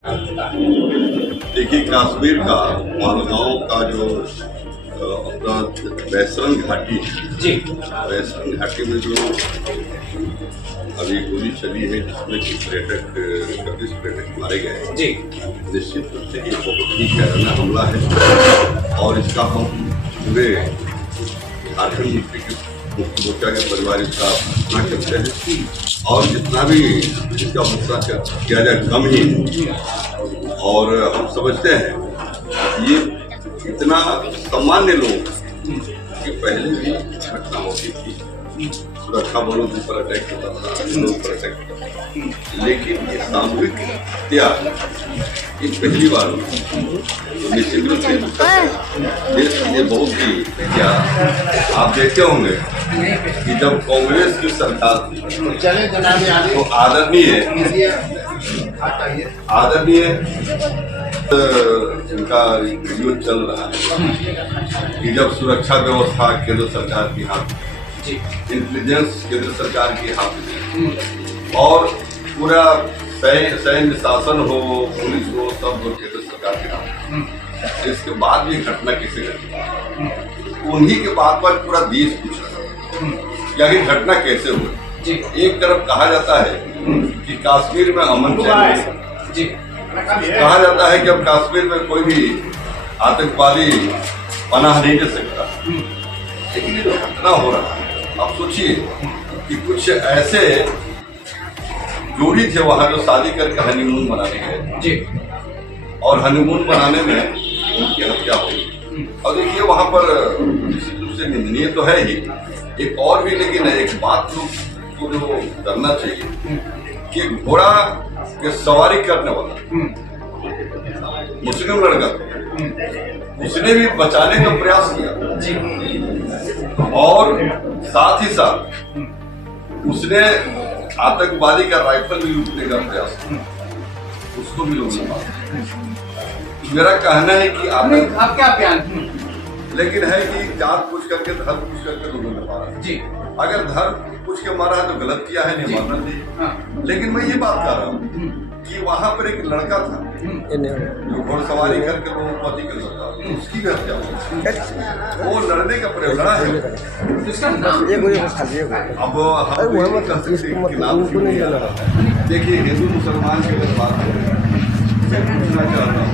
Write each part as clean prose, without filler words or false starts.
देखिए, कश्मीर का पहलगांव का जो अपना वैष्णव घाटी है जी, वैष्णव घाटी में जो अभी गोली चली है जिसमें कि 36 पर्यटक मारे गए हैं। जी, निश्चित रूप से ये बहुत ही डरावना हमला है और इसका हम पूरे झारखंड मुक्ति मोर्चा के परिवार इसका घोषणा करते हैं और जितना भी इसका भुगतान किया जाए कम ही है। और हम समझते हैं ये इतना सामान्य लोग कि पहले भी घटना होती थी, सुरक्षा बलों के ऊपर अटैक होता था, लोगों पर अटैक होता था, लेकिन ये सामूहिक हत्या ये पहली बार हुई। निश्चित रूप से ये बहुत ही क्या आप देखते होंगे कि जब कांग्रेस की सरकार थी तो आदरणीय उनका वीडियो चल रहा है कि जब सुरक्षा व्यवस्था केंद्र सरकार की हाथ में, इंटेलिजेंस केंद्र सरकार की हाथ में और पूरा सैन्य शासन हो, पुलिस हो, सब लोग केंद्र सरकार के हाथ में। इसके बाद भी घटना कैसे घटी, उन्हीं के बात पर पूरा देश पूछ रहा है कि घटना कैसे हुई। एक तरफ कहा जाता है कि कश्मीर में अमन चाहिए, कहा जाता है कि अब कश्मीर में कोई भी आतंकवादी पनाह नहीं दे सकता, लेकिन ये जो घटना हो रहा है, आप सोचिए कि कुछ ऐसे जोड़ी थे वहां जो शादी करके हनीमून मनाने गए और हनीमून मनाने में उनकी हत्या हुई। और देखिए वहां पर निश्चित रूप से निंदनीय तो है ही, एक और भी लेकिन एक बात को जो करना चाहिए कि घोड़ा के सवारी करने वाला मुस्लिम लड़का उसने भी बचाने का प्रयास किया और साथ ही साथ उसने आतंकवादी का राइफल भी लूटने का प्रयास किया, उसको भी लोगों ने मारा। मेरा कहना है कि आप क्या बयान, लेकिन है कि जात पूछ करके धर्म पूछ करके लोगों ने मारा जी। अगर धर्म पूछ के मारा है तो गलत किया है, नहीं मारना चाहिए। लेकिन मैं ये बात कर रहा हूँ कि वहां पर एक लड़का था जो घोड़सवारी करके लोगों को पति कर सकता, उसकी भी हत्या हुई। वो लड़ने का प्रयास लड़ा है। अब हम कह सकते हैं कि नाम देखिए, हिंदू मुसलमान की अगर बात करें, मैं पूछना चाह रहा हूँ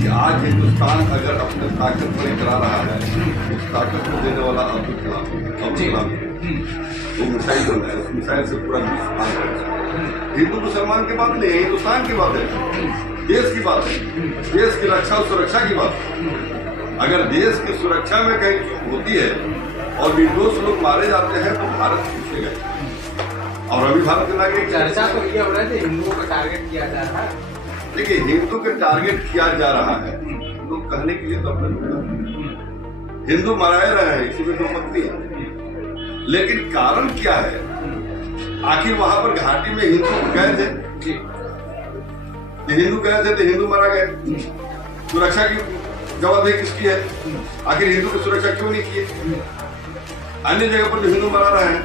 कि आज हिंदुस्तान अगर अपने ताकत बरकरार रहा है, उस ताकत को देने वाला अब्दुल कलाम वो मिसाइल बना है, उस मिसाइल से पूरा हिंदुस्तान है। हिंदू मुसलमान की बात नहीं है, हिंदुस्तान की बात है, देश की बात है, देश की रक्षा और सुरक्षा की बात है। अगर देश की सुरक्षा में कहीं चूक होती है और निर्दोष लोग मारे जाते हैं तो भारत पूछेगा। और अभी भारत के नागरिक चर्चा तो ये हो रहा है हिंदुओं का टारगेट किया जा रहा है। देखिए, हिंदू के टारगेट किया जा रहा है तो कहने के लिए तो अपने हिंदू मराए रहे हैं, इसी में तो मत नहीं है। लेकिन कारण क्या है, आखिर वहां पर घाटी में हिंदू गए थे, हिंदू गए थे तो हिंदू मारा गए, सुरक्षा की जवाबदेही किसकी है? आखिर हिंदू की सुरक्षा क्यों नहीं की? अन्य जगह पर जो हिंदू मरा रहे हैं,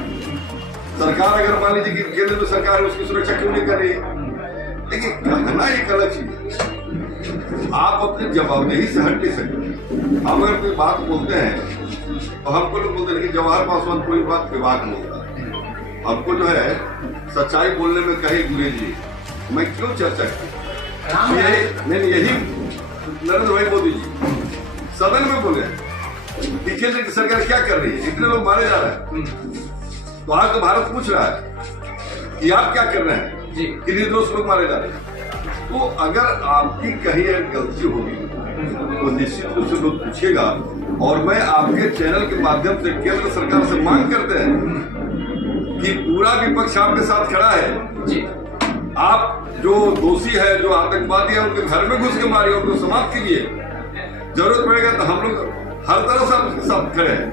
सरकार अगर मान लीजिए कि केंद्र में सरकार है, उसकी सुरक्षा क्यों नहीं कर रही है? देखिए, कहना एक अलग चीज है, आप अपनी जवाबदेही से हट नहीं सकते। हम अगर कोई बात बोलते हैं तो हमको लोग बोलते हैं कि जवाहर पासवान कोई बात विवाद में होता है। हमको जो है सच्चाई बोलने में कहीं गुरेज जी, मैं क्यों चर्चा करूं? यही नरेंद्र भाई मोदी जी सदन में बोले कि केंद्र की सरकार क्या कर रही है, इतने लोग मारे जा रहे हैं, तो आज तो भारत पूछ रहा है कि आप क्या कर रहे हैं कि निर्दोष लोग मारे जा रहे हैं। तो अगर आपकी कहीं गलती होगी तो निश्चित रूप से लोग पूछेगा। और मैं आपके चैनल के माध्यम से केंद्र सरकार से मांग करते हैं कि पूरा विपक्ष आपके साथ खड़ा है, आप जो दोषी है, जो आतंकवादी है, उनके घर में घुस के मारिए, उनको समाप्त कीजिए। जरूरत पड़ेगा तो हम लोग हर तरह से आपके साथ खड़े हैं।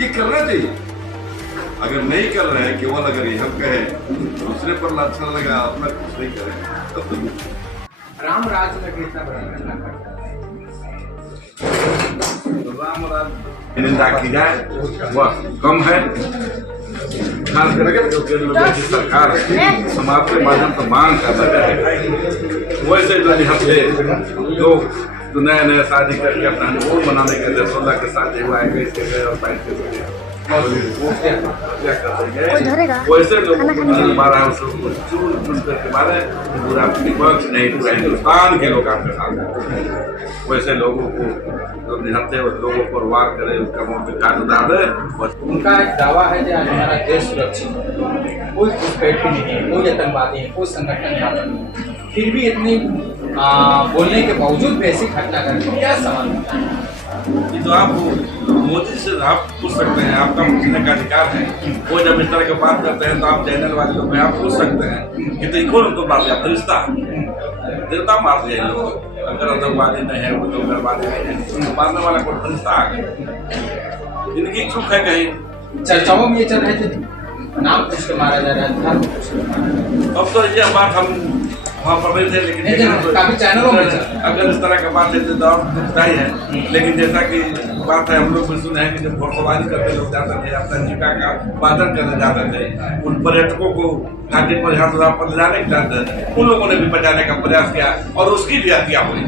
ये करना चाहिए। अगर नहीं कर रहे हैं, केवल अगर ये हम कहें दूसरे पर अच्छा लगा, अपना कुछ नहीं करें, तब तो राम राज में कितना बड़ा घटना घटा राम राज निंदा की जाए वह कम है। खास करके जो केंद्र की सरकार समाज के माध्यम से मांग कर रहे हैं वैसे जो निहत्थे लोग जो नया नया शादी करके अपना हनीमून मनाने के लिए 16 के साथ हुआ है 21 के गए और 22 के गए क्या कर देंगे वैसे लोगों को मारा उसको चुन करके मारे पूरा विपक्ष नहीं पूरा हिंदुस्तान के लोग आपके साथ हैं। वैसे लोगों को जो निहत्थे लोगों पर वार करे उसका मुंह पे काट उड़ा दे बस। उनका एक दावा है कि आज हमारा देश सुरक्षित है, कोई घुसपैठी नहीं है, कोई आतंकवादी है, कोई संगठन यहाँ पर नहीं। फिर भी इतनी बोलने के बावजूद भी ऐसी घटना करके क्या सवाल होता है? ये तो आप मोदी से आप पूछ सकते हैं, आपका पूछने का अधिकार है। वो जब इस तरह की बात करते हैं तो आप चैनल वाले लोग आप पूछ सकते हैं कि तो कौन तो मार दिया फरिश्ता देवता मार दिया लोग। अगर आतंकवादी नहीं है वो तो उग्रवादी नहीं है तो मारने वाला कोई फरिश्ता आ गया। इनकी चूक है कहीं। चर्चाओं में ये चल रहे थे नाम पूछ के मारा जा रहा है, धर्म पूछ के मारा जा रहा है। अब तो ये बात हम वहाँ पढ़ रहे थे लेकिन काफी चैनलों में अगर इस तरह का बात है तो आप दुखता ही है। लेकिन जैसा कि बात है हम लोग भी सुने हैं कि जब घोड़सवारी करते लोग जाते थे अपना जीविका का वादन करने जाते थे उन पर्यटकों को घाटी पर यहाँ सुधार पर ले जाने के जाते थे उन लोगों ने भी बचाने का प्रयास किया और उसकी भी हत्या हुई।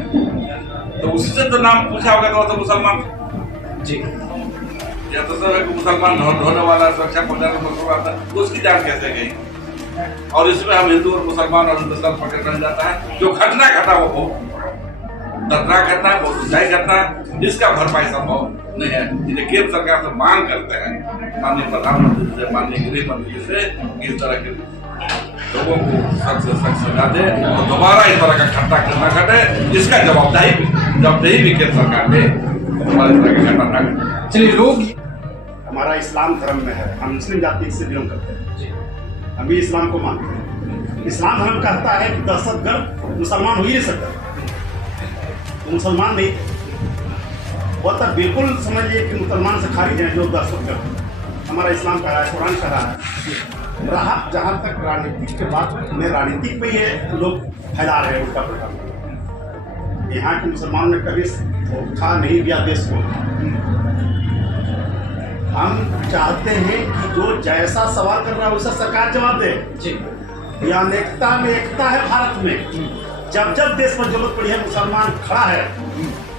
तो उसी से तो नाम पूछा होगा तो मुसलमान जी या तो सर मुसलमान ढोने वाला सुरक्षा पहुँचाने मुसलमान था तो उसकी जान कैसे गई। और इसमें हम हिंदू और मुसलमान और हिंदुस्तान पकड़ रह जाता है। जो घटना घटा वो दर्दनाक घटना वो सच्चाई घटना जिसका भरपाई संभव नहीं है। इसलिए केंद्र सरकार से मांग करते हैं माननीय प्रधानमंत्री से माननीय गृह मंत्री से इस तरह के लोगों को सख्त से सख्त सजा दे और दोबारा इस तरह का घटना न घटे। इसका जवाबदेही भी केंद्र सरकार दे हमारे तरह की घटना न घटे। चलिए लोग हमारा इस्लाम धर्म में है, हम मुस्लिम जाति से बिलोंग करते हैं, हम भी इस्लाम को मानते हैं। इस्लाम धर्म कहता है कि दहशतगर्द मुसलमान हो ही नहीं सकता, तो मुसलमान नहीं वो तो बिल्कुल समझिए कि मुसलमान से खारिज है जो दहशतगर्द। हमारा इस्लाम कह रहा है, कुरान कह रहा है। रहा जहाँ तक राजनीतिक के बात में राजनीतिक पे ये लोग फैला रहे हैं उल्टा पुल्टा। यहाँ के मुसलमानों ने कभी धोखा नहीं दिया देश को। हम चाहते हैं कि जो जैसा सवाल कर रहा है वैसा सरकार जवाब दे। ये अनेकता में एकता है भारत में। जब जब देश पर जरूरत पड़ी है मुसलमान खड़ा है,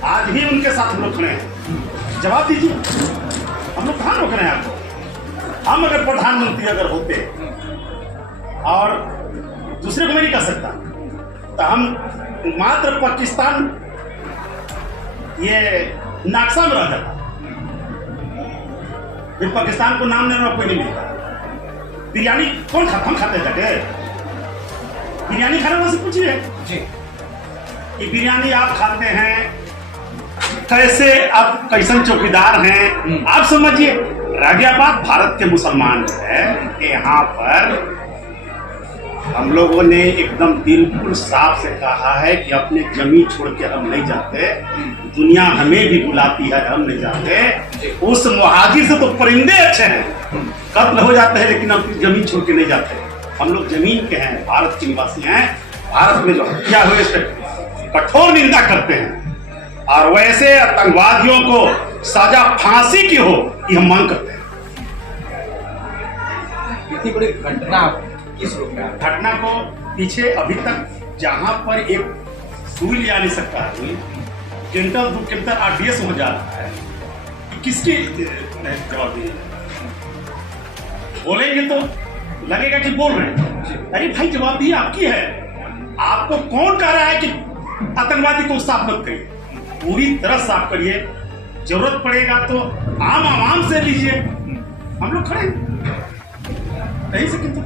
आज भी उनके साथ हम लोग खड़े हैं। जवाब दीजिए, हम लोग कहाँ रोक रहे हैं आपको? हम अगर प्रधानमंत्री अगर होते और दूसरे को नहीं कर सकता तो हम मात्र पाकिस्तान ये नक्शा में रह जाता। फिर पाकिस्तान को नाम लेना कोई नहीं मिलता। बिरयानी कौन खाता? हम खाते जाके बिरयानी खाने वाले से पूछिए कि बिरयानी आप खाते हैं कैसे, आप कैसन चौकीदार हैं आप समझिए। रह गया बात भारत के मुसलमान है, यहाँ पर हम लोगों ने एकदम बिल्कुल साफ से कहा है कि अपने जमीन छोड़ के हम नहीं जाते। दुनिया हमें भी बुलाती है, हम नहीं जाते। उस मुहाजिर से तो परिंदे अच्छे हैं, कत्ल हो जाते हैं लेकिन अपनी जमीन छोड़ के नहीं जाते। हम लोग जमीन के हैं, भारत के निवासी हैं। भारत में जो हत्या हुए इस पर कठोर निंदा करते हैं और वैसे आतंकवादियों को सजा फांसी की हो ये हम मांग करते हैं। इतनी बड़ी घटना किस रूप में? घटना को पीछे अभी तक जहां पर एक सुई लिया नहीं सकता है, क्विंटल 2 क्विंटल RDS हो जा रहा है, किसकी जवाब दिए? बोलेंगे तो लगेगा कि बोल रहे हैं। अरे भाई जवाब दिए आपकी है। आपको कौन कह रहा है कि आतंकवादी को साफ मत करिए? पूरी तरह साफ करिए। जरूरत पड़ेगा तो आम आवाम से लीजिए। हम लोग खड़े हैं, कहीं से किंतु